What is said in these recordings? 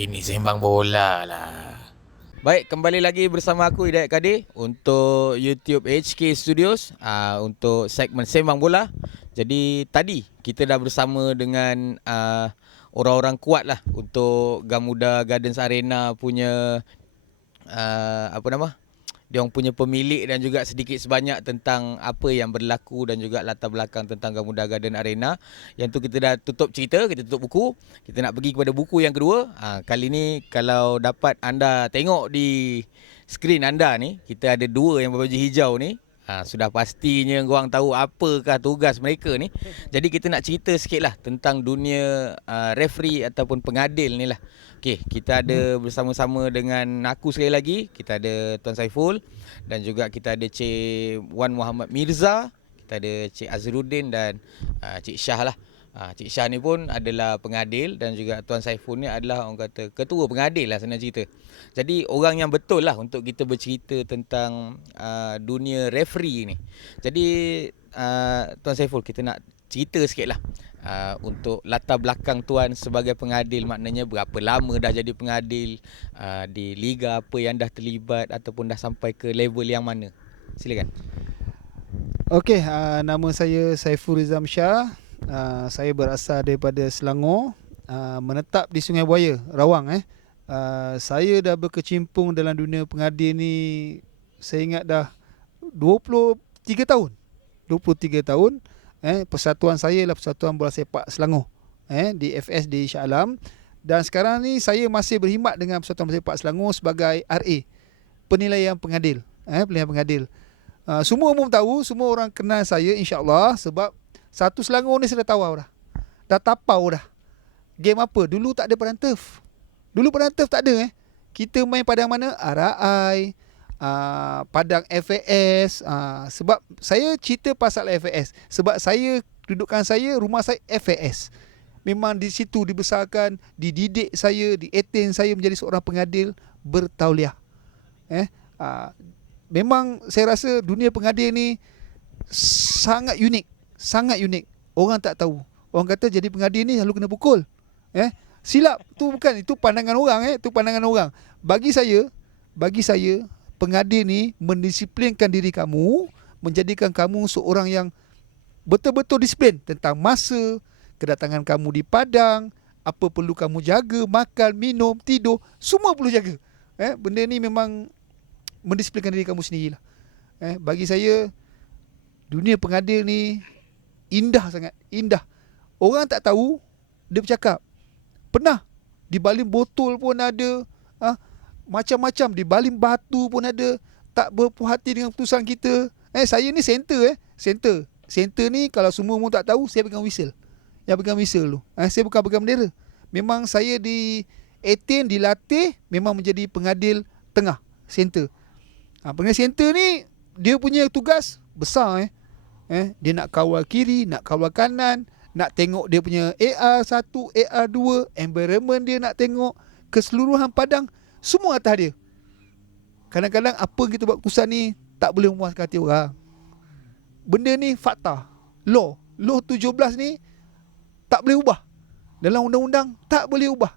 Ini sembang bola lah. Baik, kembali lagi bersama aku Hidayat Kadir untuk YouTube HK Studios untuk segmen Sembang Bola. Jadi tadi kita dah bersama dengan orang-orang kuat lah untuk Gamuda Gardens Arena punya apa nama? Dia orang punya pemilik dan juga sedikit sebanyak tentang apa yang berlaku dan juga latar belakang tentang Gamuda Garden Arena. Yang tu kita dah tutup cerita, kita tutup buku. Kita nak pergi kepada buku yang kedua. Kali ni kalau dapat anda tengok di skrin anda ni, kita ada dua yang berbaju hijau ni. Sudah pastinya korang tahu apakah tugas mereka ni. Jadi kita nak cerita sikit lah tentang dunia referee ataupun pengadil ni lah. Okey, kita ada bersama-sama dengan aku sekali lagi. Kita ada Tuan Saiful dan juga kita ada Cik Wan Muhammad Mirza. Kita ada Cik Azruddin dan Cik Syah lah. Cik Syah ni pun adalah pengadil dan juga Tuan Saiful ni adalah orang kata ketua pengadil lah senang cerita. Jadi orang yang betul lah untuk kita bercerita tentang dunia referee ni. Jadi Tuan Saiful, kita nak cerita sikit lah untuk latar belakang Tuan sebagai pengadil. Maknanya berapa lama dah jadi pengadil, di liga apa yang dah terlibat ataupun dah sampai ke level yang mana. Silakan. Okey, nama saya Saiful Rizam Shah. Saya berasal daripada Selangor, menetap di Sungai Buaya, Rawang. Saya dah berkecimpung dalam dunia pengadil ni, saya ingat dah 23 tahun. 23 tahun. Persatuan saya adalah Persatuan Bola Sepak Selangor, di FS di Shah Alam. Dan sekarang ni saya masih berkhidmat dengan Persatuan Bola Sepak Selangor sebagai RA, penilaian pengadil. Penilaian pengadil. Semua umum tahu, semua orang kenal saya insya-Allah sebab satu Selangor ni saya dah tawar dah. Dah tapau dah. Game apa? Dulu tak ada padang turf. Dulu padang turf tak ada. Kita main padang mana? RI, padang FAS. Sebab saya cerita pasal FAS sebab saya, kedudukan saya, rumah saya FAS. Memang di situ dibesarkan, dididik saya, di-attain saya menjadi seorang pengadil bertauliah. Memang saya rasa dunia pengadil ni sangat unik, sangat unik. Orang tak tahu. Orang kata jadi pengadil ni selalu kena pukul. Silap. Tu bukan, itu pandangan orang. Itu pandangan orang. Bagi saya pengadil ni mendisiplinkan diri kamu, menjadikan kamu seorang yang betul-betul disiplin tentang masa, kedatangan kamu di padang, apa perlu kamu jaga, makan, minum, tidur, semua perlu jaga. Benda ni memang mendisiplinkan diri kamu sendirilah. Bagi saya dunia pengadil ni indah sangat, indah. Orang tak tahu, dia bercakap pernah dibaling botol pun ada, macam-macam, dibaling batu pun ada, tak berpuas hati dengan keputusan kita. Saya ni center. Center ni kalau semua orang tak tahu, saya pegang whistle. Yang pegang whistle tu, saya bukan pegang bendera. Memang saya di 18 dilatih memang menjadi pengadil tengah, center. Pengadil center ni dia punya tugas besar. Dia nak kawal kiri, nak kawal kanan, nak tengok dia punya AR1, AR2, environment dia nak tengok, keseluruhan padang, semua atas dia. Kadang-kadang apa kita buat keputusan ni tak boleh memuaskan hati orang. Benda ni fakta, law 17 ni tak boleh ubah. Dalam undang-undang tak boleh ubah.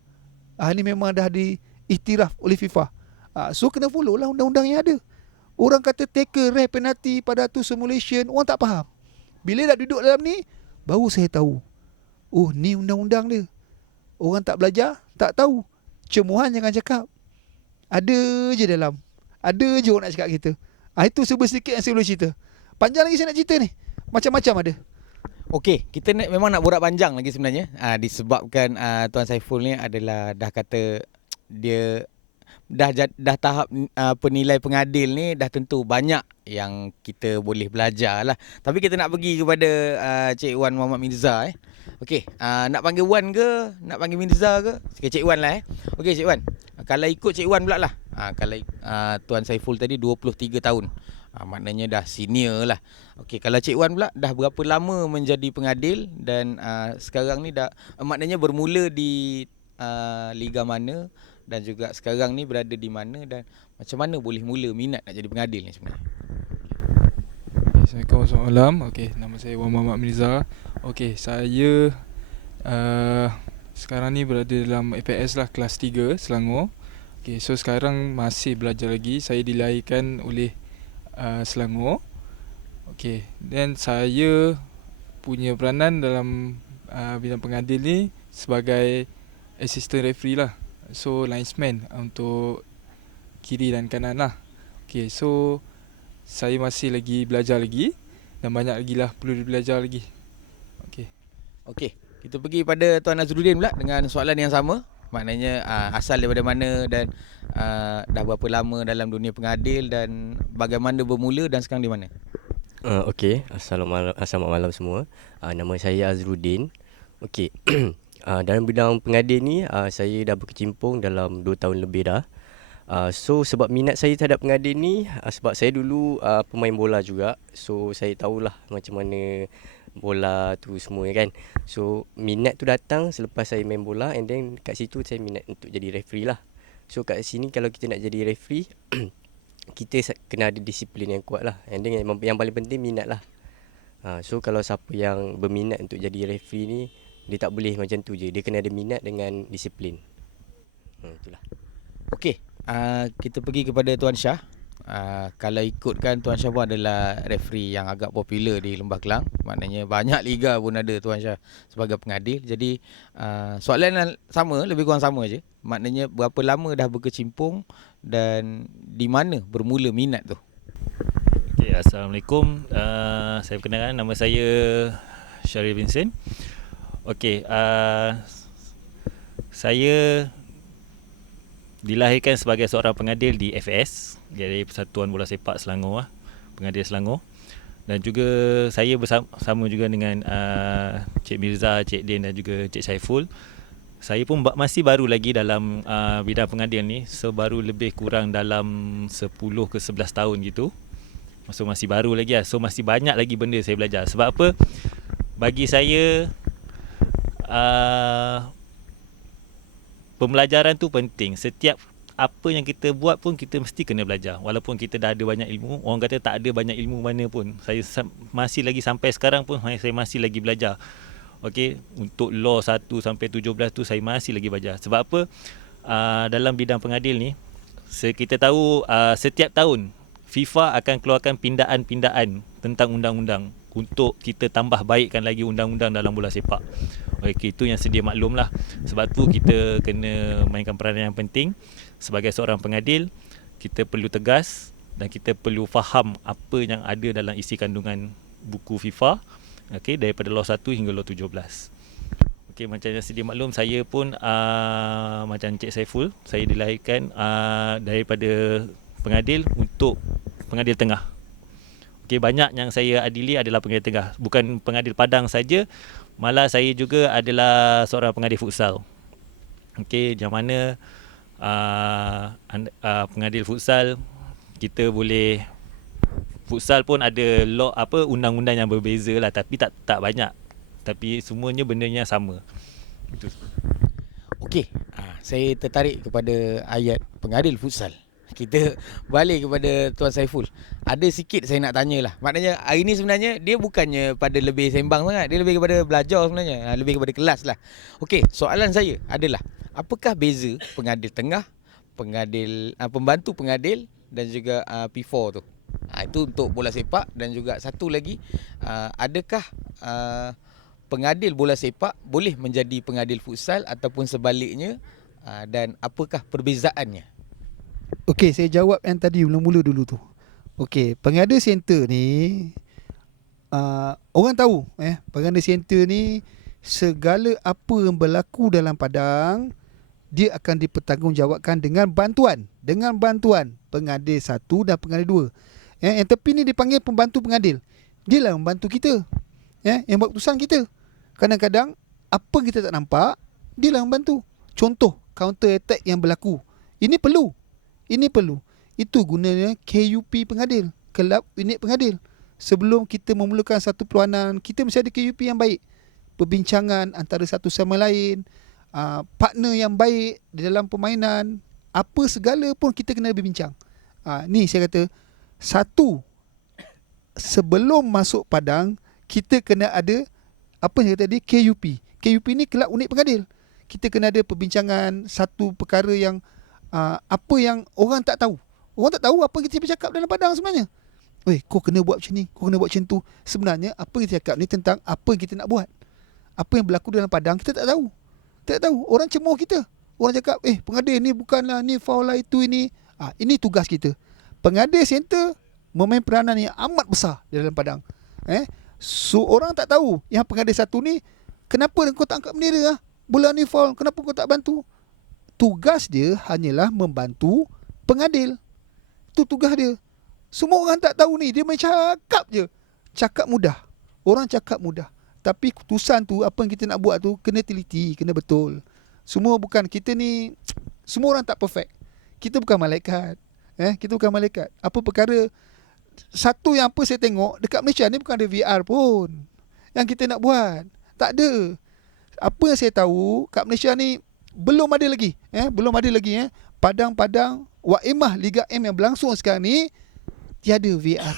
Ni memang dah diiktiraf oleh FIFA. So kena follow lah undang-undang yang ada. Orang kata tackle, rare, penalty pada tu simulation, orang tak faham. Bila dah duduk dalam ni, baru saya tahu. Oh, ni undang-undang dia. Orang tak belajar, tak tahu. Cemuhan jangan cakap. Ada je dalam. Ada je orang nak cakap kita. Itu sedikit yang saya boleh cerita. Panjang lagi saya nak cerita ni. Macam-macam ada. Okey, kita memang nak borak panjang lagi sebenarnya. Disebabkan Tuan Saiful ni adalah dah kata dia dah tahap penilai pengadil ni dah tentu banyak yang kita boleh belajar lah. Tapi kita nak pergi kepada Cik Wan Muhammad Mirza. Okey, nak panggil Wan ke? Nak panggil Mirza ke? Cik Wan lah. Okey Cik Wan, kalau ikut Cik Wan pula lah. Kalau Tuan Saiful tadi 23 tahun, maknanya dah senior lah. Okey, kalau Cik Wan pula dah berapa lama menjadi pengadil dan sekarang ni dah maknanya bermula di liga mana dan juga sekarang ni berada di mana dan macam mana boleh mula minat nak jadi pengadil ni sebenarnya? Assalamualaikum warahmatullahi wabarakatuh. Okey, nama saya Wan Muhammad Mirza. Okey, saya Sekarang ni berada dalam APS lah, kelas 3 Selangor. Okay, so sekarang masih belajar lagi. Saya dilahirkan oleh Selangor. Okay, then saya punya peranan dalam bidang pengadil ni sebagai assistant referee lah. So linesman untuk kiri dan kanan lah. Okay, so saya masih lagi belajar lagi dan banyak lagi lah perlu belajar lagi. Okay. Okey, kita pergi pada Tuan Nazrudin pula dengan soalan yang sama. Maknanya asal daripada mana dan dah berapa lama dalam dunia pengadil dan bagaimana bermula dan sekarang di mana? Okey, Assalamualaikum malam semua. Nama saya Azrudin. Okey. Dalam bidang pengadil ni saya dah berkecimpung dalam 2 tahun lebih dah. So sebab minat saya terhadap pengadil ni sebab saya dulu pemain bola juga. So saya tahulah macam mana bola tu semua kan. So minat tu datang selepas saya main bola, and then kat situ saya minat untuk jadi referee lah. So kat sini kalau kita nak jadi referee kita kena ada disiplin yang kuat lah. And then yang paling penting minat lah. So kalau siapa yang berminat untuk jadi referee ni, dia tak boleh macam tu je. Dia kena ada minat dengan disiplin. Itulah. Okey, kita pergi kepada Tuan Syah. Kalau ikutkan Tuan Syah pun adalah referee yang agak popular di Lembah Kelang. Maknanya banyak liga pun ada Tuan Syah sebagai pengadil. Jadi soalan sama, lebih kurang sama je. Maknanya berapa lama dah berkecimpung dan di mana bermula minat tu? Okay, Assalamualaikum. Saya perkenalkan, nama saya Syarif Vincent. Okey, saya dilahirkan sebagai seorang pengadil di FS, jadi Persatuan Bola Sepak Selangor, pengadil Selangor. Dan juga saya bersama juga dengan Cik Mirza, Cik Din dan juga Cik Saiful. Saya pun masih baru lagi dalam bidang pengadil ni, baru lebih kurang dalam 10 ke 11 tahun gitu. So masih baru lagi lah. So masih banyak lagi benda saya belajar. Sebab apa? Bagi saya pembelajaran tu penting. Setiap apa yang kita buat pun kita mesti kena belajar. Walaupun kita dah ada banyak ilmu, orang kata tak ada banyak ilmu mana pun. Saya masih lagi sampai sekarang pun saya masih lagi belajar. Okey, untuk law 1 sampai 17 tu saya masih lagi belajar. Sebab apa? Dalam bidang pengadil ni, kita tahu setiap tahun FIFA akan keluarkan pindaan-pindaan tentang undang-undang untuk kita tambah baikkan lagi undang-undang dalam bola sepak. Okey, itu yang sedia maklum lah. Sebab tu kita kena mainkan peranan yang penting. Sebagai seorang pengadil, kita perlu tegas dan kita perlu faham apa yang ada dalam isi kandungan buku FIFA. Okey, daripada law 1 hingga law 17. Okey, macam yang sedia maklum, saya pun macam Cik Saiful, saya dilahirkan daripada pengadil untuk pengadil tengah. Okey, banyak yang saya adili adalah pengadil tengah. Bukan pengadil padang saja, malah saya juga adalah seorang pengadil futsal. Okey, yang mana pengadil futsal, kita boleh, futsal pun ada law undang-undang yang berbeza lah, tapi tak banyak. Tapi semuanya bendanya sama. Itu. Okey, saya tertarik kepada ayat pengadil futsal. Kita balik kepada Tuan Saiful. Ada sikit saya nak tanyalah. Maknanya hari ni sebenarnya dia bukannya pada lebih sembang sangat, dia lebih kepada belajar sebenarnya, lebih kepada kelas lah. Okey, soalan saya adalah, apakah beza pengadil tengah, pengadil pembantu pengadil dan juga P4 tu? Itu untuk bola sepak. Dan juga satu lagi, adakah pengadil bola sepak boleh menjadi pengadil futsal ataupun sebaliknya, dan apakah perbezaannya? Okey, saya jawab yang tadi mula-mula dulu tu. Okey, pengadil center ni orang tahu pengadil center ni segala apa yang berlaku dalam padang dia akan dipertanggungjawabkan dengan bantuan pengadil 1 dan pengadil 2. Yang tepi ni dipanggil pembantu pengadil. Dia lah membantu kita. Yang buat keputusan kita. Kadang-kadang apa kita tak nampak, dia lah membantu. Contoh counter attack yang berlaku. Ini perlu. Itu gunanya KUP pengadil, kelab unit pengadil. Sebelum kita memulakan satu perlawanan, kita mesti ada KUP yang baik. Perbincangan antara satu sama lain, partner yang baik di dalam permainan, apa segala pun kita kena berbincang. Ni saya kata, satu, sebelum masuk padang, kita kena ada apa yang saya kata tadi, KUP. KUP ni kelab unit pengadil. kita kena ada perbincangan satu perkara yang apa yang orang tak tahu. Orang tak tahu apa kita bercakap dalam padang sebenarnya. Weh, kau kena buat macam ni, kau kena buat macam tu. Sebenarnya apa yang kita cakap ni tentang apa yang kita nak buat. Apa yang berlaku dalam padang kita tak tahu. Tak tahu. Orang cemoh kita. Orang cakap, pengadil ni bukanlah, ni foul lah, itu ini. Ini tugas kita. Pengadil center memain peranan yang amat besar di dalam padang. So orang tak tahu yang pengadil satu ni, kenapa kau tak angkat bendera? Bola ni foul, kenapa kau tak bantu? Tugas dia hanyalah membantu pengadil. Itu tugas dia. Semua orang tak tahu ni. Dia main cakap je. Cakap mudah. Orang cakap mudah. Tapi keputusan tu, apa yang kita nak buat tu, kena teliti, kena betul. Semua bukan, kita ni, semua orang tak perfect. Kita bukan malaikat. Kita bukan malaikat. Apa perkara, satu yang apa saya tengok, dekat Malaysia ni bukan ada VR pun. Yang kita nak buat. Tak ada. Apa yang saya tahu, kat Malaysia ni, belum ada lagi. Belum ada lagi. Padang-padang, Waimah Liga M yang berlangsung sekarang ni, tiada VR.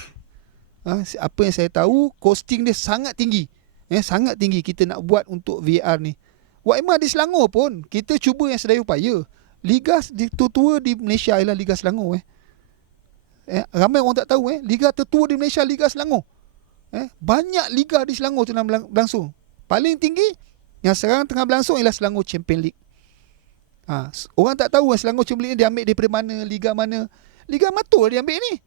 Apa yang saya tahu, costing dia sangat tinggi. Sangat tinggi kita nak buat untuk VR ni. Waimah di Selangor pun, kita cuba yang sedaya upaya. Liga tertua di Malaysia ialah Liga Selangor. Ramai orang tak tahu. Liga tertua di Malaysia, Liga Selangor. Banyak liga di Selangor tengah berlangsung. Paling tinggi, yang sekarang tengah berlangsung ialah Selangor Champion League. Orang tak tahu Selangor Champion League ni dia ambil daripada mana, liga mana. Liga amatur dia ambil ni.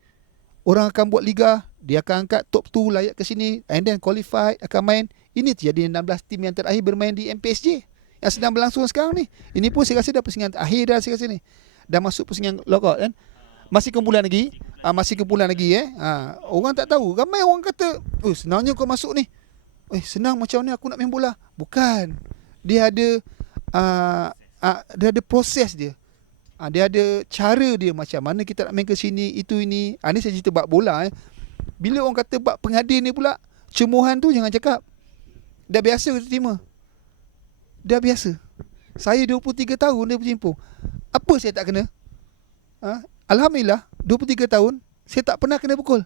Orang akan buat liga, dia akan angkat top 2 layak ke sini, and then qualified, akan main. Ini terjadi 16 tim yang terakhir bermain di MPSJ yang sedang berlangsung sekarang ni. Ini pun saya rasa dah persingan akhir dah, saya rasa ni. Dah masuk persingan lockout kan. Masih kumpulan lagi. Orang tak tahu. Ramai orang kata, senangnya kau masuk ni. Senang macam ni aku nak main bola. Bukan. Dia ada dia ada proses dia. Dia ada cara dia macam mana kita nak main ke sini, itu ini. Ni saya cerita bab bola. Bila orang kata bab pengadil ni pula, cemohan tu jangan cakap. Dah biasa kita terima. Dah biasa. Saya 23 tahun dia bercimpung. Apa saya tak kena? Alhamdulillah 23 tahun saya tak pernah kena pukul.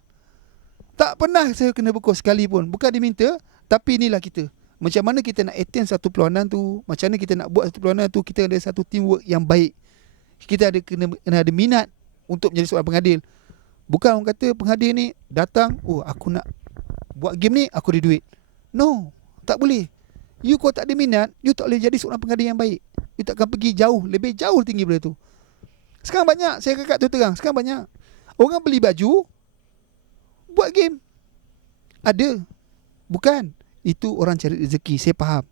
Tak pernah saya kena pukul sekali pun. Bukan diminta, tapi inilah kita. Macam mana kita nak attain satu perlawanan tu, macam mana kita nak buat satu perlawanan tu, kita ada satu teamwork yang baik. Kita kena ada minat untuk menjadi seorang pengadil. Bukan orang kata pengadil ni datang, aku nak buat game ni, aku ada duit. No, tak boleh. You kau tak ada minat, you tak boleh jadi seorang pengadil yang baik. You takkan pergi jauh, lebih jauh tinggi daripada tu. Sekarang banyak, saya kata tu terang, sekarang banyak orang beli baju, buat game. Ada. Bukan. Itu orang cari rezeki, saya faham.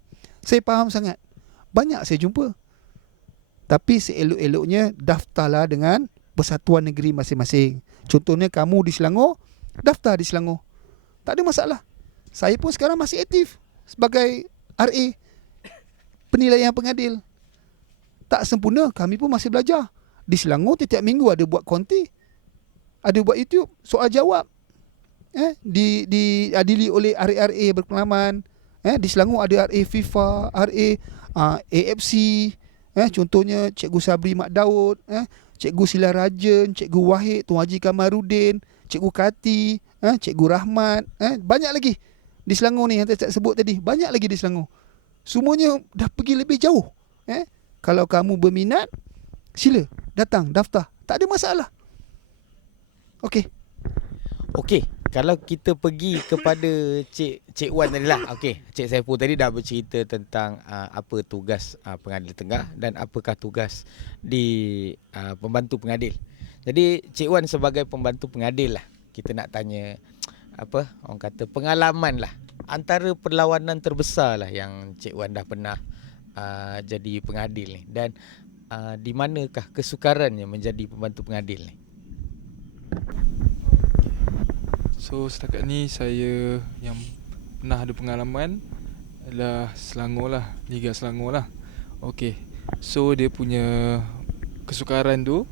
Saya faham sangat. Banyak saya jumpa. Tapi seelok-eloknya daftarlah dengan persatuan negeri masing-masing. Contohnya kamu di Selangor, daftar di Selangor. Tak ada masalah. Saya pun sekarang masih aktif sebagai RA, penilaian pengadil. Tak sempurna, kami pun masih belajar. Di Selangor tiap minggu ada buat konti, ada buat YouTube, soal jawab. Diadili oleh RA-RA berpengalaman. Di Selangor ada RA FIFA, RA AFC. Contohnya Cikgu Sabri Mak Daud, Cikgu Sila Rajan, Cikgu Wahid, Tuan Haji Kamarudin, Cikgu Kati, Cikgu Rahmat, banyak lagi di Selangor ni yang saya sebut tadi. Banyak lagi di Selangor. Semuanya dah pergi lebih jauh. Kalau kamu berminat, sila datang, daftar. Tak ada masalah. Okey. Kalau kita pergi kepada Cik Wan tadi lah. Cik Saiful tadi dah bercerita tentang apa tugas pengadil tengah dan apakah tugas di pembantu pengadil. Jadi Cik Wan sebagai pembantu pengadil lah, kita nak tanya orang kata pengalaman lah, antara perlawanan terbesar lah yang Cik Wan dah pernah jadi pengadil ni, dan di manakah kesukarannya menjadi pembantu pengadil ni? So setakat ni saya yang pernah ada pengalaman adalah Selangor lah, Liga Selangor lah. So dia punya kesukaran tu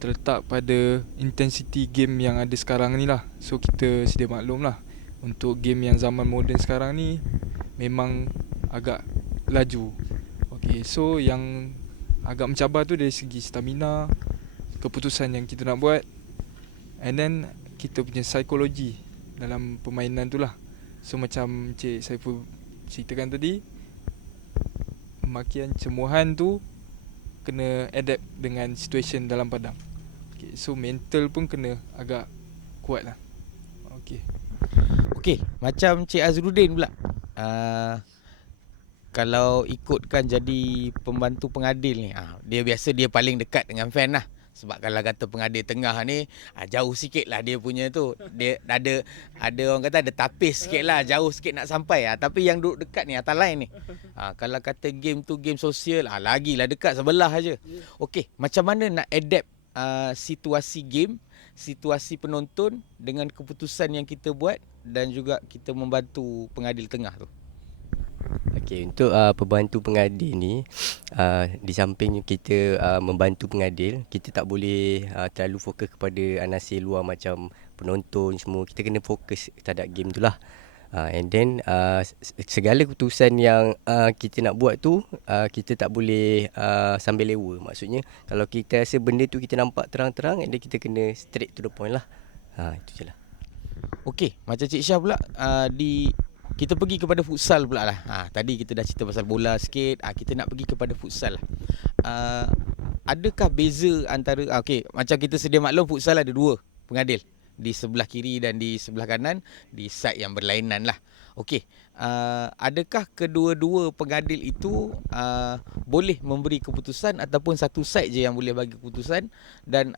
terletak pada intensity game yang ada sekarang ni lah. So kita sedia maklum lah, untuk game yang zaman moden sekarang ni memang agak laju. So yang agak mencabar tu dari segi stamina, keputusan yang kita nak buat, and then kita punya psikologi dalam permainan tu lah. So macam Cik Saiful ceritakan tadi, pemakian cemuhan tu kena adapt dengan situation dalam padang. Okay, so mental pun kena agak kuat lah. Okay. Okey, macam Cik Azrudin pula. Kalau ikutkan jadi pembantu pengadil ni, dia biasa dia paling dekat dengan fan lah. Sebab kalau kata pengadil tengah ni, jauh sikit lah dia punya tu. Dia ada orang kata ada tapis sikit lah, jauh sikit nak sampai. Tapi yang duduk dekat ni, atas line ni. Kalau kata game tu game sosial, lagilah dekat sebelah aja. Okey, macam mana nak adapt situasi game, situasi penonton dengan keputusan yang kita buat dan juga kita membantu pengadil tengah tu. Okey, untuk pembantu pengadil ni, di samping kita membantu pengadil, kita tak boleh terlalu fokus kepada anasir luar macam penonton semua. Kita kena fokus terhadap game tu lah. And then segala keputusan yang kita nak buat tu, kita tak boleh sambil lewa. Maksudnya kalau kita rasa benda tu kita nampak terang-terang, and then kita kena straight to the point lah. Itu je lah. Okey, macam Cik Syah pula, kita pergi kepada futsal pula lah. Tadi kita dah cerita pasal bola sikit, kita nak pergi kepada futsal lah. Adakah beza antara, macam kita sedia maklum futsal ada dua pengadil, di sebelah kiri dan di sebelah kanan, di side yang berlainan lah. Okey, adakah kedua-dua pengadil itu boleh memberi keputusan ataupun satu side je yang boleh bagi keputusan, dan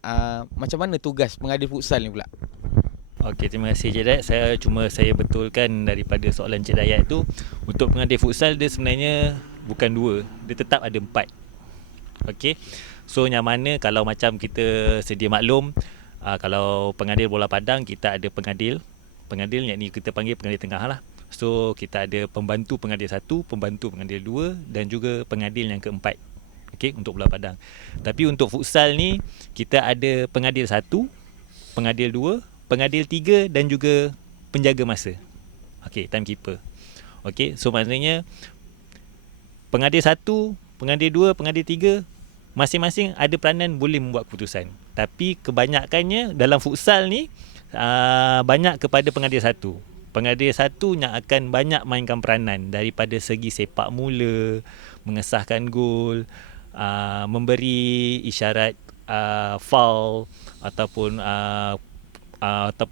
macam mana tugas pengadil futsal ni pula? Okey, terima kasih Cik Dayat. Saya betulkan daripada soalan Cik Dayat tu, untuk pengadil futsal dia sebenarnya bukan dua, dia tetap ada 4. Okey. So yang mana kalau macam kita sedia maklum, kalau pengadil bola padang kita ada pengadil yakni kita panggil pengadil tengah lah. So kita ada pembantu pengadil 1, pembantu pengadil 2 dan juga pengadil yang keempat. Okey, untuk bola padang. Tapi untuk futsal ni kita ada pengadil 1, pengadil 2, pengadil 3 dan juga penjaga masa. Okey, timekeeper. Okey, so maknanya pengadil 1, pengadil 2, pengadil 3 masing-masing ada peranan boleh membuat keputusan. Tapi kebanyakannya dalam futsal ni banyak kepada pengadil 1. Pengadil 1 yang akan banyak mainkan peranan daripada segi sepak mula, mengesahkan gol, memberi isyarat foul ataupun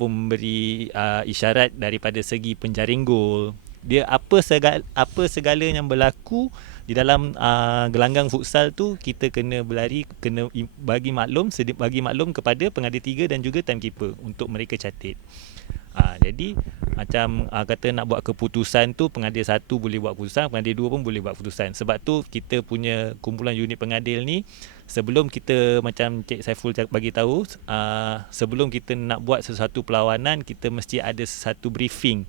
memberi isyarat daripada segi penjaring gol. Dia apa segala yang berlaku di dalam gelanggang futsal tu, kita kena bagi maklum kepada pengadil 3 dan juga timekeeper untuk mereka catat. Jadi macam kata nak buat keputusan tu, pengadil 1 boleh buat keputusan, pengadil 2 pun boleh buat keputusan. Sebab tu kita punya kumpulan unit pengadil ni, sebelum kita, macam Cik Saiful bagi tahu, sebelum kita nak buat sesuatu perlawanan, kita mesti ada satu briefing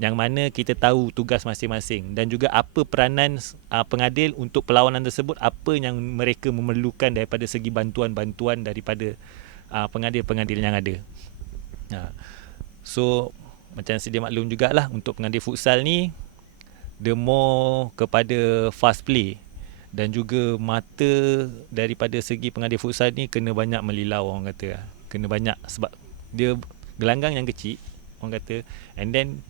yang mana kita tahu tugas masing-masing dan juga apa peranan pengadil untuk perlawanan tersebut, apa yang mereka memerlukan daripada segi bantuan-bantuan daripada pengadil-pengadil yang ada. So macam sedia maklum jugalah, untuk pengadil futsal ni the more kepada fast play dan juga mata daripada segi pengadil futsal ni kena banyak melilau, orang kata. Kena banyak sebab dia gelanggang yang kecil, orang kata, and then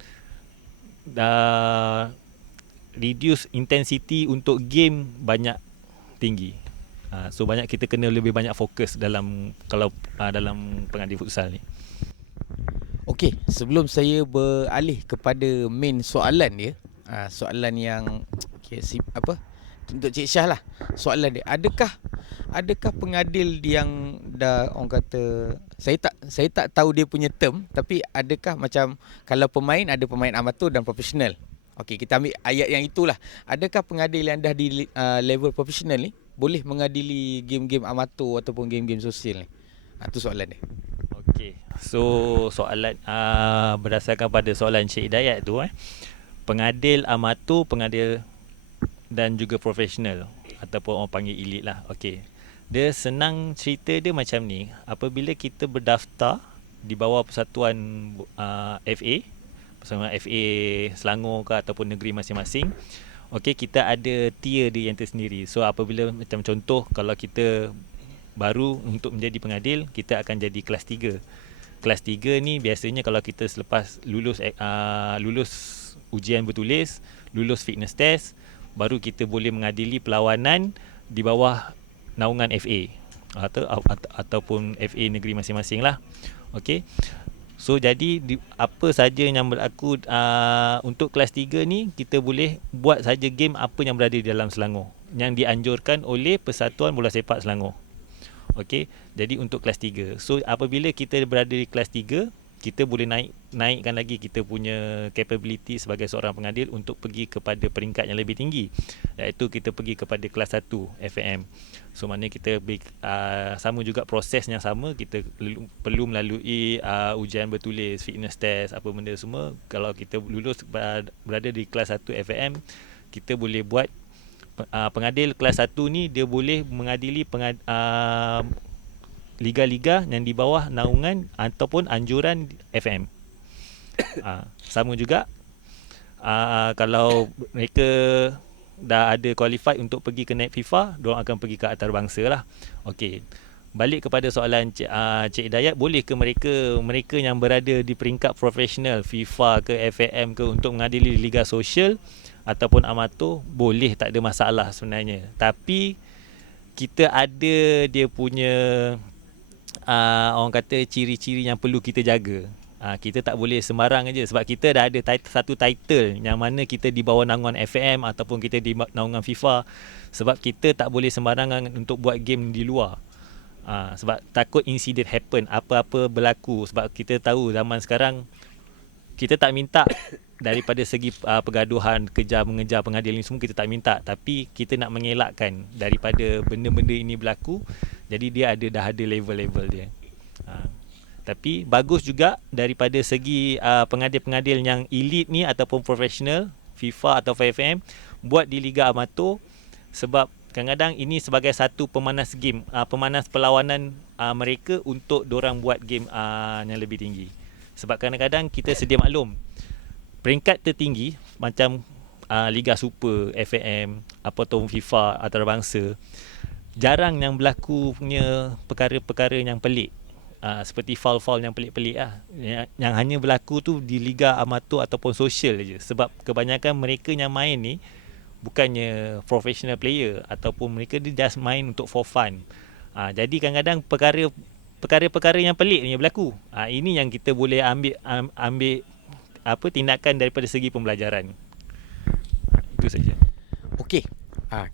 reduce intensity untuk game banyak tinggi. So banyak kita kena lebih banyak fokus dalam dalam pengadil futsal ni. Okey, sebelum saya beralih kepada main soalan dia, soalan yang untuk Cik Syah lah. Soalan dia, adakah pengadil yang dah, orang kata, saya tak tahu dia punya term, tapi adakah macam kalau pemain, ada pemain amatur dan profesional. Okey, kita ambil ayat yang itulah. Adakah pengadil yang dah di level profesional ni boleh mengadili game-game amatur ataupun game-game sosial ni? Itu soalan dia. Okey. So soalan berdasarkan pada soalan Cik Hidayat tu, pengadil amatur, pengadil dan juga profesional ataupun orang panggil elite lah. Okey. Dia senang cerita dia macam ni. Apabila kita berdaftar di bawah persatuan FA, persatuan FA Selangor ke ataupun negeri masing-masing, okey, kita ada tier dia yang tersendiri. So apabila macam contoh, kalau kita baru untuk menjadi pengadil, kita akan jadi kelas 3. Kelas 3 ni biasanya kalau kita selepas lulus ujian bertulis, lulus fitness test, baru kita boleh mengadili perlawanan di bawah naungan FA ataupun FA negeri masing-masing lah. Okey. So jadi apa saja yang berlaku untuk kelas 3 ni, kita boleh buat saja game apa yang berada di dalam Selangor yang dianjurkan oleh Persatuan Bola Sepak Selangor. Okey, jadi untuk kelas 3. So apabila kita berada di kelas 3, kita boleh naikkan lagi kita punya capability sebagai seorang pengadil untuk pergi kepada peringkat yang lebih tinggi, iaitu kita pergi kepada kelas 1 FAM. So maknanya kita sama juga proses yang sama, kita perlu melalui ujian bertulis, fitness test, apa benda semua. Kalau kita lulus berada di kelas 1 FAM, kita boleh buat pengadil kelas 1 ni dia boleh mengadili liga-liga yang di bawah naungan ataupun anjuran FM. Sama juga kalau mereka dah ada qualified untuk pergi ke Net FIFA, diorang akan pergi ke antarabangsa lah. Okey. Balik kepada soalan Cik Hidayat, boleh ke mereka yang berada di peringkat profesional FIFA ke FAM ke untuk mengadili liga sosial ataupun amatur? Boleh, tak ada masalah sebenarnya. Tapi kita ada dia punya orang kata ciri-ciri yang perlu kita jaga. Kita tak boleh sembarang aja, sebab kita dah ada satu title yang mana kita di bawah naungan FM ataupun kita di naungan FIFA. Sebab kita tak boleh sembarangan untuk buat game di luar. Sebab takut incident happen, apa-apa berlaku. Sebab kita tahu zaman sekarang kita tak minta daripada segi pergaduhan, mengejar pengadil ni semua kita tak minta, tapi kita nak mengelakkan daripada benda-benda ini berlaku. Jadi dia dah ada level-level dia. Tapi bagus juga daripada segi pengadil-pengadil yang elite ni ataupun profesional FIFA atau FAM buat di liga amatur, sebab kadang-kadang ini sebagai satu pemanas game, pemanas perlawanan mereka untuk dorang buat game yang lebih tinggi. Sebab kadang-kadang kita sedia maklum, peringkat tertinggi macam Liga Super, FAM ataupun FIFA antarabangsa, jarang yang berlaku punya perkara-perkara yang pelik. Seperti foul-foul yang pelik-pelik lah. Yang hanya berlaku tu di liga amatur ataupun sosial je. Sebab kebanyakan mereka yang main ni bukannya professional player ataupun mereka dia just main untuk for fun. Jadi kadang-kadang perkara-perkara yang pelik ni berlaku. Ini yang kita boleh ambil tindakan daripada segi pembelajaran. Itu saja. Okey.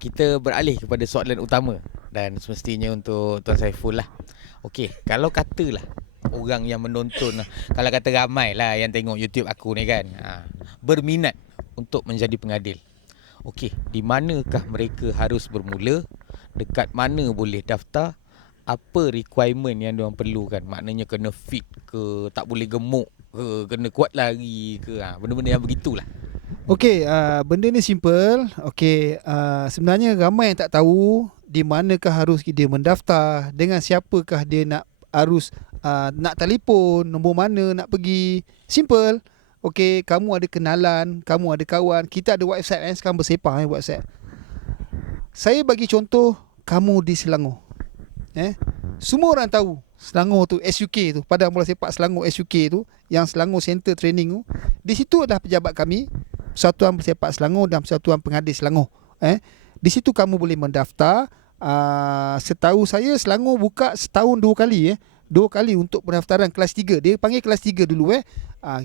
Kita beralih kepada soalan utama dan semestinya untuk Tuan Saiful lah. Okey, kalau katalah orang yang menonton, kalau kata ramai lah yang tengok YouTube aku ni kan, berminat untuk menjadi pengadil. Okey, di manakah mereka harus bermula? Dekat mana boleh daftar? Apa requirement yang diorang perlukan? Maknanya kena fit ke, tak boleh gemuk ke, kena kuat lari ke, benda-benda yang begitulah. Okey, benda ni simple. Okey, sebenarnya ramai yang tak tahu di manakah harus dia mendaftar, dengan siapakah dia harus nak telefon, nombor mana nak pergi. Simple. Okey, kamu ada kenalan, kamu ada kawan, kita ada WhatsApp sekarang bersepah WhatsApp. Saya bagi contoh, kamu di Selangor. Semua orang tahu Selangor tu, SUK tu, Padang Bola Sepak Selangor SUK tu, yang Selangor Center Training tu. Di situ adalah pejabat kami, Persatuan Bola Sepak Selangor dan Persatuan Pengadil Selangor. Di situ kamu boleh mendaftar. Setahu saya Selangor buka setahun 2 kali 2 kali untuk pendaftaran kelas 3. Dia panggil kelas 3 dulu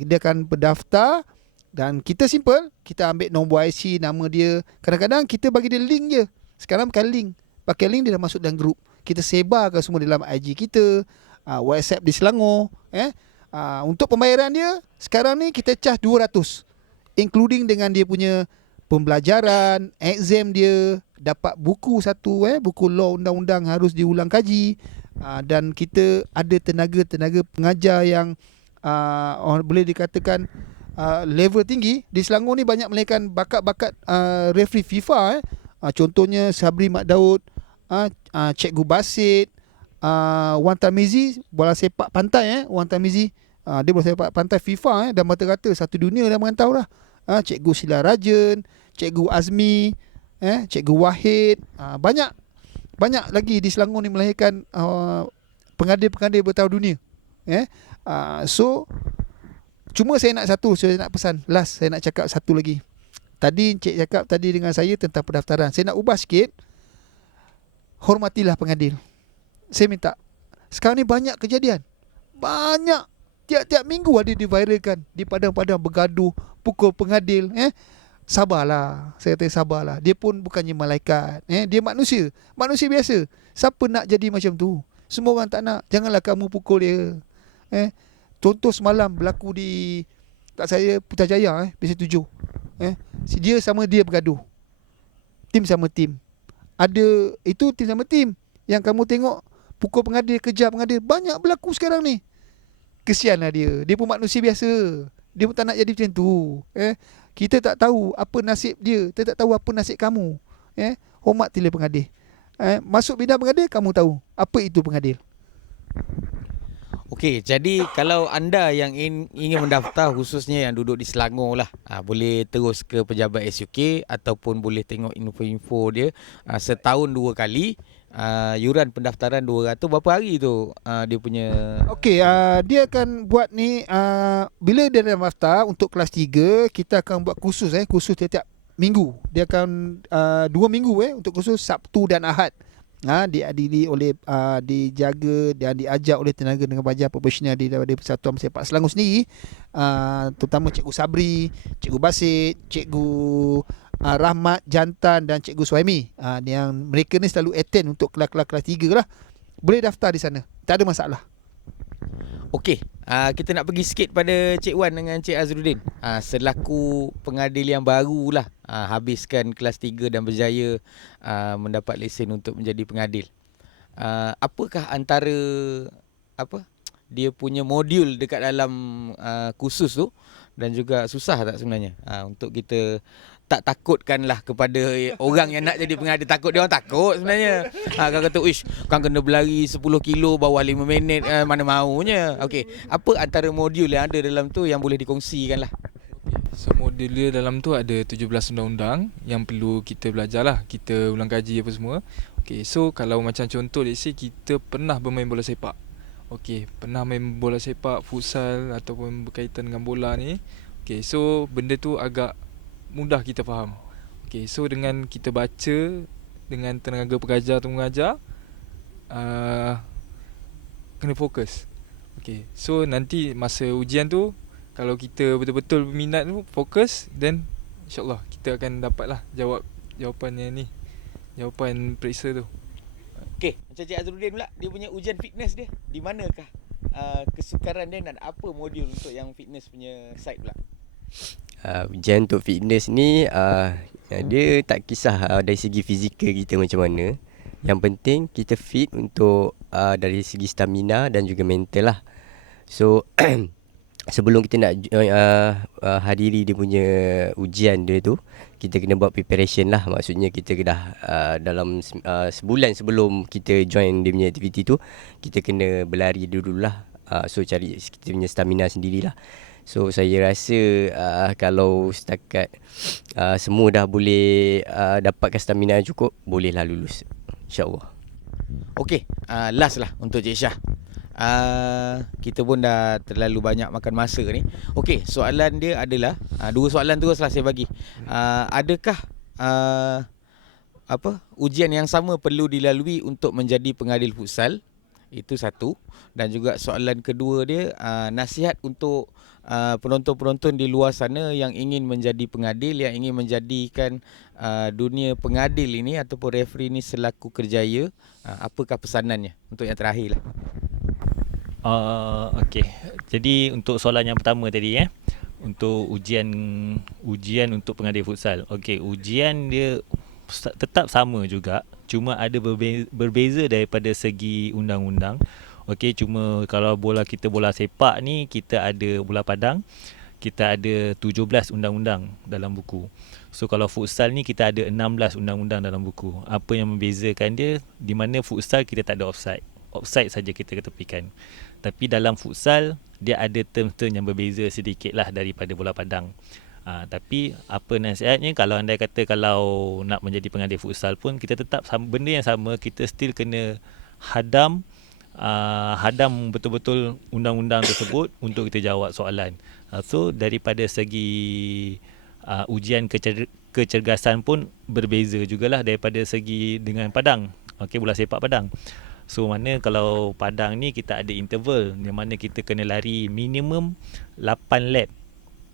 dia akan berdaftar dan kita simple, kita ambil nombor IC, nama dia. Kadang-kadang kita bagi dia link je. Sekarang bukan link, pakai link dia dah masuk dalam grup. Kita sebarkan semua dalam IG kita, WhatsApp di Selangor. Untuk pembayaran dia sekarang ni kita charge 200, including dengan dia punya pembelajaran, exam dia, dapat buku satu, buku law undang-undang harus diulang kaji, dan kita ada tenaga-tenaga pengajar yang boleh dikatakan level tinggi. Di Selangor ni banyak melahirkan bakat-bakat referee FIFA. Contohnya Sabri Mat Daud, Cikgu Basit, Wan Tamizi, bola sepak pantai. Wan Tamizi, dia bola sepak pantai FIFA dan rata-rata satu dunia dah merantau dah. Cikgu Sila Rajan, Cikgu Azmi, Cikgu Wahid, banyak lagi di Selangor ni melahirkan pengadil-pengadil bertahu dunia. So cuma saya nak pesan last, saya nak cakap satu lagi. Tadi Encik cakap tadi dengan saya tentang pendaftaran. Saya nak ubah sikit. Hormatilah pengadil. Saya minta. Sekarang ni banyak kejadian. Banyak. Tiap-tiap minggu ada diviralkan di padang-padang bergaduh, pukul pengadil. Sabarlah. Saya kata sabarlah. Dia pun bukannya malaikat. Dia manusia. Manusia biasa. Siapa nak jadi macam tu? Semua orang tak nak. Janganlah kamu pukul dia. Contoh semalam berlaku di tak saya Putrajaya Besi 7. Dia sama dia bergaduh. Tim sama tim. Ada itu tim sama tim. Yang kamu tengok pukul pengadil, kejar pengadil, banyak berlaku sekarang ni. Kesianlah dia. Dia pun manusia biasa. Dia pun tak nak jadi macam tu. Kita tak tahu apa nasib dia. Kita tak tahu apa nasib kamu. Hormatilah pengadil. Masuk bidang pengadil, kamu tahu apa itu pengadil. Okey, jadi kalau anda yang ingin mendaftar, khususnya yang duduk di Selangor lah, boleh terus ke pejabat SUK ataupun boleh tengok info-info dia setahun 2 kali. Yuran pendaftaran 200. Berapa hari tu dia punya? Okey, dia akan buat ni bila dia dah daftar untuk kelas 3, kita akan buat kursus kursus tiap-tiap minggu. Dia akan 2 minggu untuk kursus Sabtu dan Ahad. Diadili oleh dijaga dan diajar oleh tenaga dengan belajar profesional daripada Persatuan Sepak Selangor sendiri, terutama Cikgu Sabri, Cikgu Basit, Cikgu Rahmat Jantan dan Cikgu Suhaimi. Yang mereka ni selalu attend untuk kelas 3 lah. Boleh daftar di sana, tak ada masalah. Okey, kita nak pergi sikit pada Cik Wan dengan Cik Azrudin. Selaku pengadil yang barulah habiskan kelas 3 dan berjaya mendapat lesen untuk menjadi pengadil. Apakah antara dia punya modul dekat dalam kursus tu, dan juga susah tak sebenarnya untuk kita tak takutkanlah kepada orang yang nak jadi pengadil. Takut dia orang takut sebenarnya. Kan kata, "Ish, kan kena berlari 10 kilo bawah 5 minit, mana maunya." Okey, apa antara modul yang ada dalam tu yang boleh dikongsikan lah? So modul dia dalam tu ada 17 undang-undang yang perlu kita belajar lah. Kita ulang kaji apa semua. Okay, so kalau macam contoh, let's say kita pernah bermain bola sepak. Okay, pernah main bola sepak, futsal ataupun berkaitan dengan bola ni. Okay, so benda tu agak mudah kita faham. Okay, so dengan kita baca dengan tenaga pengajar atau mengajar, kena fokus. Okay, so nanti masa ujian tu, kalau kita betul-betul berminat tu, fokus, then insyaAllah kita akan dapat lah jawapan yang ni, jawapan periksa tu. Okey, macam Cik Azrudin pula, dia punya ujian fitness dia, di manakah kesukaran dia dan apa modul untuk yang fitness punya side pula? Ujian untuk fitness ni dia tak kisah dari segi fizikal kita macam mana. Yang penting kita fit untuk dari segi stamina dan juga mental lah. So sebelum kita nak hadiri dia punya ujian dia tu, kita kena buat preparation lah. Maksudnya kita dah dalam sebulan sebelum kita join dia punya aktiviti tu, kita kena berlari dululah. So cari kita punya stamina sendirilah. So saya rasa kalau setakat semua dah boleh dapatkan stamina yang cukup, bolehlah lulus, InsyaAllah. Okey, last lah untuk Cik Syah. Kita pun dah terlalu banyak makan masa ni. Okey, soalan dia adalah 2 soalan teruslah saya bagi. Adakah ujian yang sama perlu dilalui untuk menjadi pengadil futsal? Itu satu. Dan juga soalan kedua dia, nasihat untuk penonton-penonton di luar sana yang ingin menjadi pengadil, yang ingin menjadikan dunia pengadil ini ataupun referee ini selaku kerjaya, apakah pesanannya untuk yang terakhir lah? Okey. Jadi untuk soalan yang pertama tadi untuk ujian untuk pengadil futsal. Okey, ujian dia tetap sama juga, cuma ada berbeza daripada segi undang-undang. Okey, cuma kalau kita bola sepak ni, kita ada bola padang, kita ada 17 undang-undang dalam buku. So kalau futsal ni kita ada 16 undang-undang dalam buku. Apa yang membezakan dia, di mana futsal kita tak ada offside. Offside saja kita ketepikan. Tapi dalam futsal dia ada term-term yang berbeza sedikit lah daripada bola padang. Tapi apa nasihatnya, kalau anda kata kalau nak menjadi pengadil futsal pun, kita tetap benda yang sama, kita still kena hadam betul-betul undang-undang tersebut untuk kita jawab soalan. So daripada segi ujian kecergasan pun berbeza jugalah daripada segi dengan padang. Okey, bola sepak padang. So mana kalau padang ni kita ada interval di mana kita kena lari minimum 8 lap.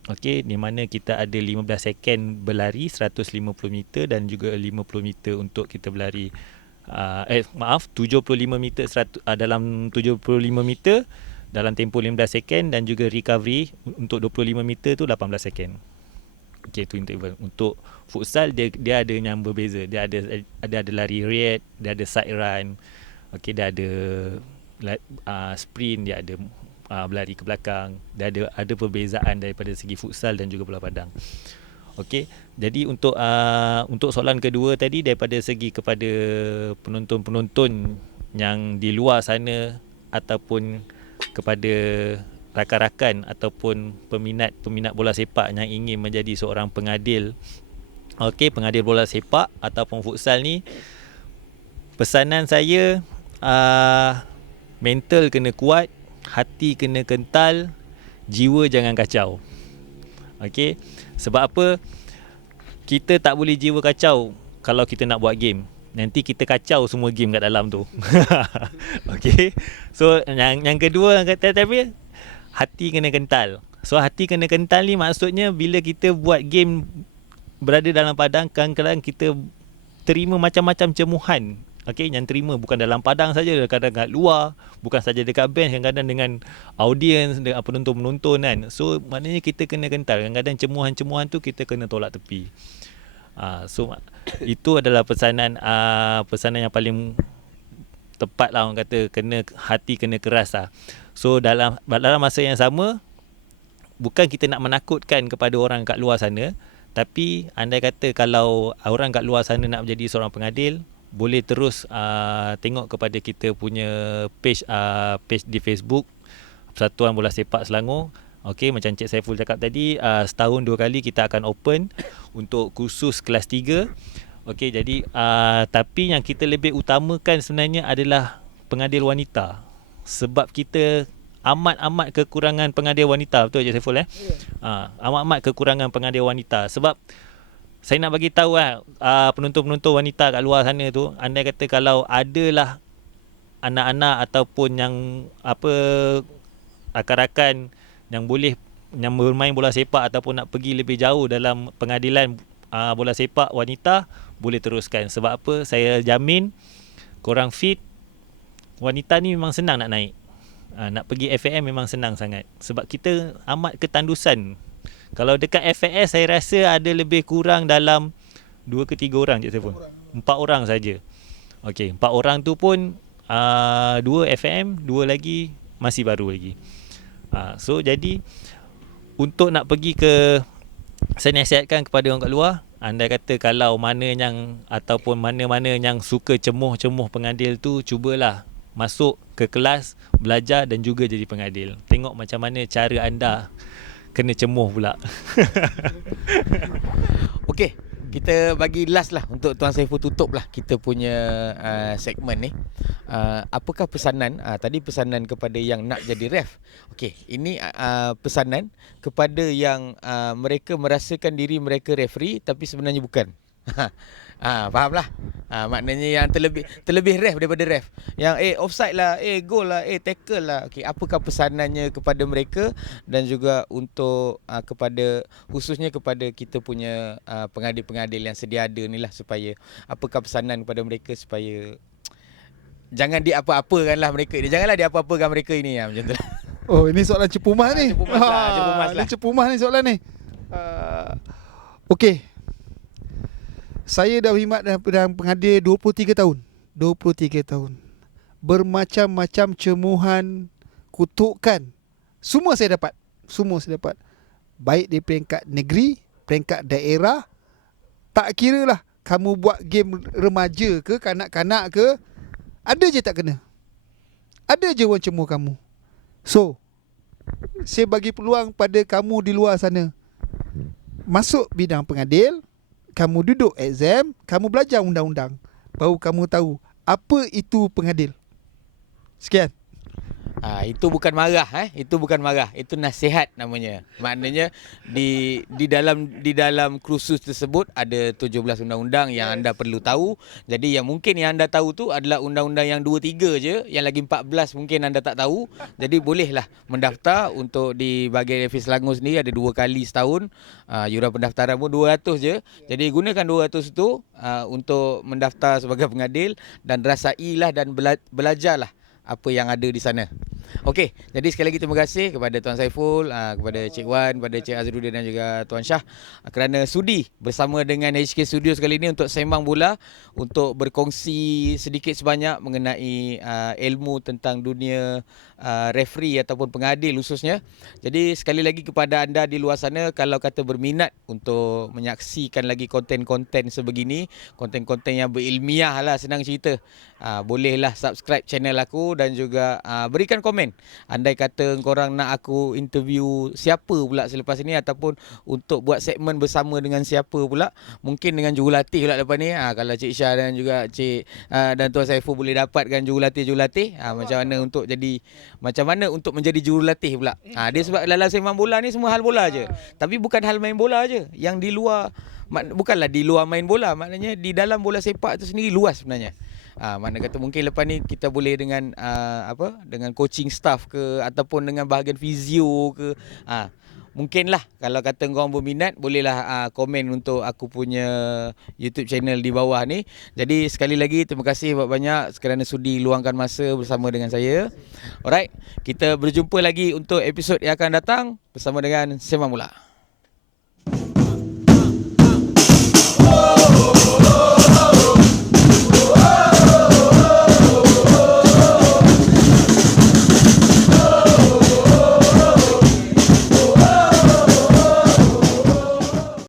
Okey, di mana kita ada 15 second berlari 150 meter dan juga 50 meter untuk kita berlari 75 meter dalam 75 meter dalam tempoh 15 second dan juga recovery untuk 25 meter tu 18 second. Okey, tu interval. Untuk futsal dia ada yang berbeza. Dia ada lari rate, dia ada side run. Okey, dia ada sprint, dia ada berlari ke belakang. Dia ada perbezaan daripada segi futsal dan juga bola padang. Okey, jadi untuk soalan kedua tadi daripada segi kepada penonton-penonton yang di luar sana ataupun kepada rakan-rakan ataupun peminat bola sepak yang ingin menjadi seorang pengadil. Okey, pengadil bola sepak ataupun futsal ni, pesanan saya mental kena kuat, hati kena kental, jiwa jangan kacau. Okey, sebab apa? Kita tak boleh jiwa kacau kalau kita nak buat game. Nanti kita kacau semua game kat dalam tu. Okey. So yang kedua kata tapi hati kena kental. So hati kena kental ni maksudnya bila kita buat game berada dalam padang, kadang-kadang kita terima macam-macam cemuhan. Okey, yang terima bukan dalam padang saja, kadang-kadang kat luar, bukan saja dekat bench, kadang-kadang dengan audience, dengan penonton-penonton kan. So maknanya kita kena kental. Kadang-kadang cemuhan-cemuhan tu kita kena tolak tepi. So itu adalah pesanan yang paling tepat lah, orang kata hati kena keras lah. So dalam masa yang sama, bukan kita nak menakutkan kepada orang kat luar sana, tapi andai kata kalau orang kat luar sana nak menjadi seorang pengadil, boleh terus tengok kepada kita punya page di Facebook Persatuan Bola Sepak Selangor. Okey, macam Cik Saiful cakap tadi, setahun 2 kali kita akan open untuk kursus kelas 3. Okey, jadi tapi yang kita lebih utamakan sebenarnya adalah pengadil wanita. Sebab kita amat-amat kekurangan pengadil wanita, betul Cik Saiful amat-amat kekurangan pengadil wanita. Sebab saya nak bagi tahu penonton-penonton wanita kat luar sana tu, andai kata kalau adalah anak-anak ataupun yang rakan-rakan yang bermain bola sepak ataupun nak pergi lebih jauh dalam pengadilan bola sepak wanita, boleh teruskan. Sebab apa? Saya jamin korang fit, wanita ni memang senang nak naik. Nak pergi FAM memang senang sangat. Sebab kita amat ketandusan. Kalau dekat FAS saya rasa ada lebih kurang dalam 2 ke 3 orang Cik Saiful. 4 orang saja. Okey, 4 orang tu pun 2 FAM, 2 lagi masih baru lagi. So jadi untuk nak pergi ke, saya nasihatkan kepada orang kat luar, andai kata kalau mana yang suka cemuh-cemuh pengadil tu, cubalah masuk ke kelas, belajar dan juga jadi pengadil. Tengok macam mana cara anda kena cemuh pula. Okey, kita bagi last lah untuk Tuan Saiful tutup lah kita punya segmen ni. Apakah pesanan, tadi pesanan kepada yang nak jadi ref. Okey, ini pesanan kepada yang mereka merasakan diri mereka referee tapi sebenarnya bukan. Fahamlah. Maknanya yang terlebih ref daripada ref. Yang offside lah, goal lah, tackle lah. Okey, apakah pesanannya kepada mereka dan juga untuk kepada khususnya kepada kita punya pengadil-pengadil yang sedia ada ni lah, supaya apakah pesanan kepada mereka supaya jangan diapa-apakan lah mereka ni. Janganlah diapa-apakan mereka ini macam tu. Oh, ini soalan cepumah ni. Cepumah lah. Ini cepumah ni soalan ni. Okey. Saya dah berkhidmat dalam pengadil 23 tahun. 23 tahun. Bermacam-macam cemuhan, kutukan. Semua saya dapat. Baik di peringkat negeri, peringkat daerah. Tak kira lah kamu buat game remaja ke, kanak-kanak ke, ada je tak kena. Ada je orang cemuh kamu. So, saya bagi peluang pada kamu di luar sana. Masuk bidang pengadil, kamu duduk exam, kamu belajar undang-undang, baru kamu tahu apa itu pengadil. Sekian. Itu bukan marah, itu bukan marah, itu nasihat namanya. Maknanya di dalam kursus tersebut ada 17 undang-undang yang anda perlu tahu. Jadi yang mungkin yang anda tahu tu adalah undang-undang yang 2 3 je, yang lagi 14 mungkin anda tak tahu. Jadi bolehlah mendaftar untuk di bahagian Hafiz Selangor sendiri ada 2 kali setahun. Yuran pendaftaran pun 200 je. Jadi gunakan 200 tu untuk mendaftar sebagai pengadil dan rasailah dan belajarlah apa yang ada di sana. Okey, jadi sekali lagi terima kasih kepada Tuan Saiful, kepada Cik Wan, kepada Cik Azruddin dan juga Tuan Shah kerana sudi bersama dengan HK Studios kali ini untuk sembang bola, untuk berkongsi sedikit sebanyak mengenai ilmu tentang dunia referee ataupun pengadil khususnya. Jadi sekali lagi kepada anda di luar sana, kalau kata berminat untuk menyaksikan lagi konten-konten sebegini, konten-konten yang berilmiah lah, senang cerita, bolehlah subscribe channel aku dan juga berikan komen. Andai kata korang nak aku interview siapa pula selepas ini, ataupun untuk buat segmen bersama dengan siapa pula, mungkin dengan jurulatih pula lepas ni. Kalau Cik Syah dan juga Cik dan Tuan Saiful boleh dapatkan jurulatih, macam mana untuk menjadi jurulatih pula. Dia sebab dalam sembang bola ni semua hal bola je. Tapi bukan hal main bola je. Yang di luar, bukanlah di luar main bola, maknanya di dalam bola sepak tu sendiri luas sebenarnya. Mana kata mungkin lepas ni kita boleh dengan dengan coaching staff ke, ataupun dengan bahagian fizio ke. Mungkinlah kalau kata korang berminat, bolehlah komen untuk aku punya YouTube channel di bawah ni. Jadi sekali lagi terima kasih banyak kerana sudi luangkan masa bersama dengan saya. Alright, kita berjumpa lagi untuk episod yang akan datang bersama dengan Sembang Bola.